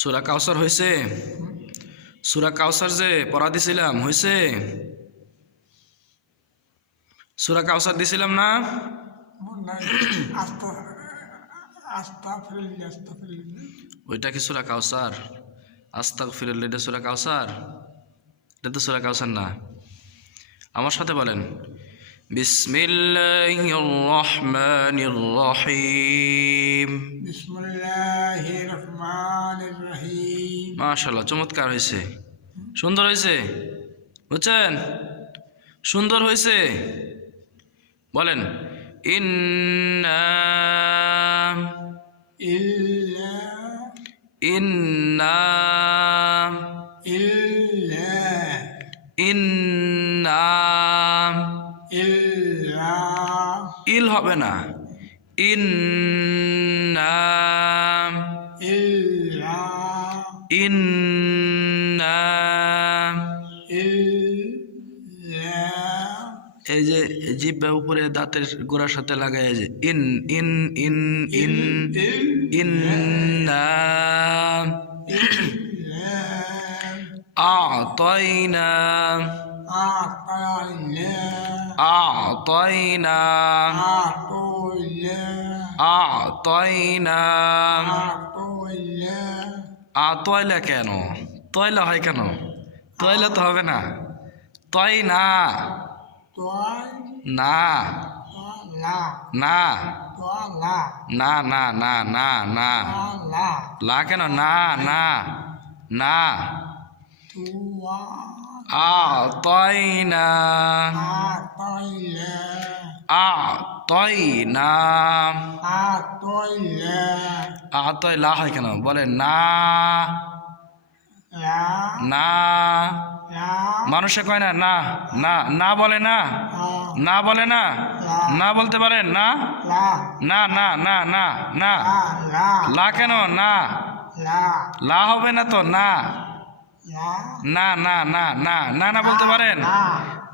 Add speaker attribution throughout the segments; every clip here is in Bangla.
Speaker 1: সুরা কাউসার হয়েছে সুরা কাউসার যে পড়া দিছিলাম হয়েছে সুরা কাউসার দিছিলাম না?
Speaker 2: আস্তা আস্তা
Speaker 1: ওইটা কি সুরা কাউসার আস্তাক ফিরল এটা সুরা কাউসার এটা তো সুরা কাউসার না। আমার সাথে বলেন। بسم الله الرحمن
Speaker 2: الرحيم بسم الله
Speaker 1: الرحمن الرحيم মাশাআল্লাহ চমৎকার হয়েছে। সুন্দর হয়েছে? বুঝছেন? সুন্দর হয়েছে? বলেন ইন্না ইন্না ইল হবে না
Speaker 2: ইল্লা
Speaker 1: ইন্না এই যে জিব্বা উপরে দাঁতের গোড়ার সাথে এই যে ইন ইন ইন ইন ইন্না আতাইনা। আতাইনা। আতাইনা। আতয়লা কেন? তয়লা হয় কেন? তয়লা তো হবে না। তয় না। না। না না না না না। না লা কেন? না না। না। আতয়না আতয়না আতয় লা হয় কেন বলে না না মানুষে কয় না না না না বলে না না বলে না না বলতে পারেন না না না না না না লা কেন না লা হবে না তো না না না না না। না না বলতে পারেন?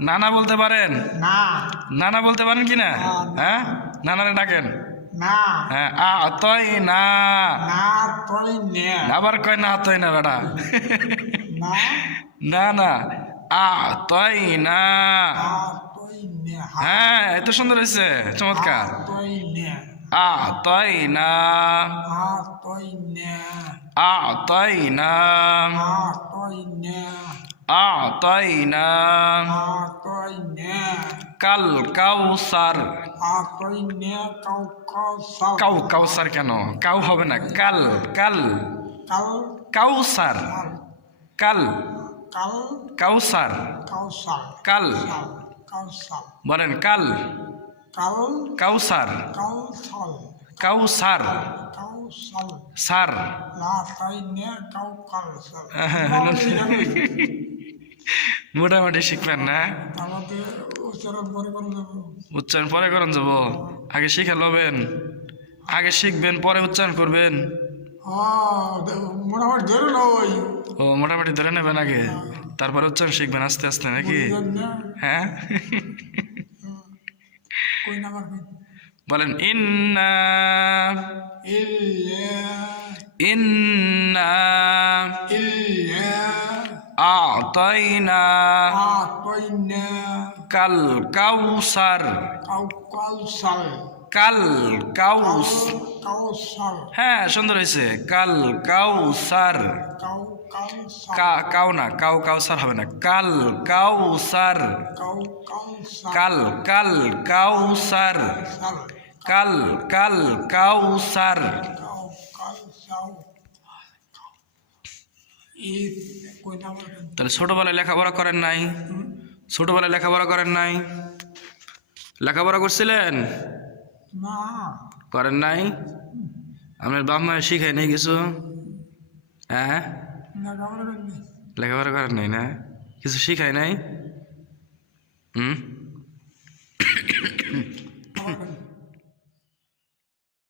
Speaker 1: না। না বলতে পারেন? না। না বলতে পারেন কি না? হ্যাঁ না। না ডাকেন। হ্যাঁ আ তয় না। আবার কয় না তয় না বেটা? না। না আ তয় না। হ্যাঁ এত সুন্দর হয়েছে চমৎকার। أعطينا أعطينا أعطينا أعطينا أعطينا أعطينا كالكوثر أعطينا كوكوثر كوكوثر كانوا كو هبنا كال كال كوثر কাল কাল কাউসার কাউসার কাল কাউসার বলেন কাল কাউসার। কাউসার। সার। মোটামুটি শিখবেন না?
Speaker 2: উচ্চারণ পরে
Speaker 1: করেন যাব। আগে শিখে লবেন। আগে শিখবেন পরে উচ্চারণ করবেন।
Speaker 2: হ্যাঁ মোটামুটি ধরে নই
Speaker 1: ও মোটামুটি ধরে নেবেন আগে। তারপরে উচ্চারণ শিখবেন আস্তে আস্তে নাকি? হ্যাঁ?
Speaker 2: কই নাম্বার কই
Speaker 1: বলেন ইন্না ইন্না আতাইনা
Speaker 2: আতাইনা
Speaker 1: কাল কাউসার
Speaker 2: কাউ কাউসাল
Speaker 1: কাল কাউস। হ্যাঁ সুন্দর হয়েছে। কাল কাউসার।
Speaker 2: কাউ
Speaker 1: না কাউ কাউসার হবে না। কাল কাউসার। কাল কাল কাউসার। কাল কাল কাউসার। তাহলে ছোটবেলায় লেখাপড়া করেন নাই? ছোটবেলায় লেখাপড়া করেন নাই? লেখাপড়া করছিলেন? করেন নাই? আপনার বাপ মায়ের শিখাই নাই কিছু? হ্যাঁ? লেখাপড়া করেন নাই না? কিছু শিখায় নাই? হুম?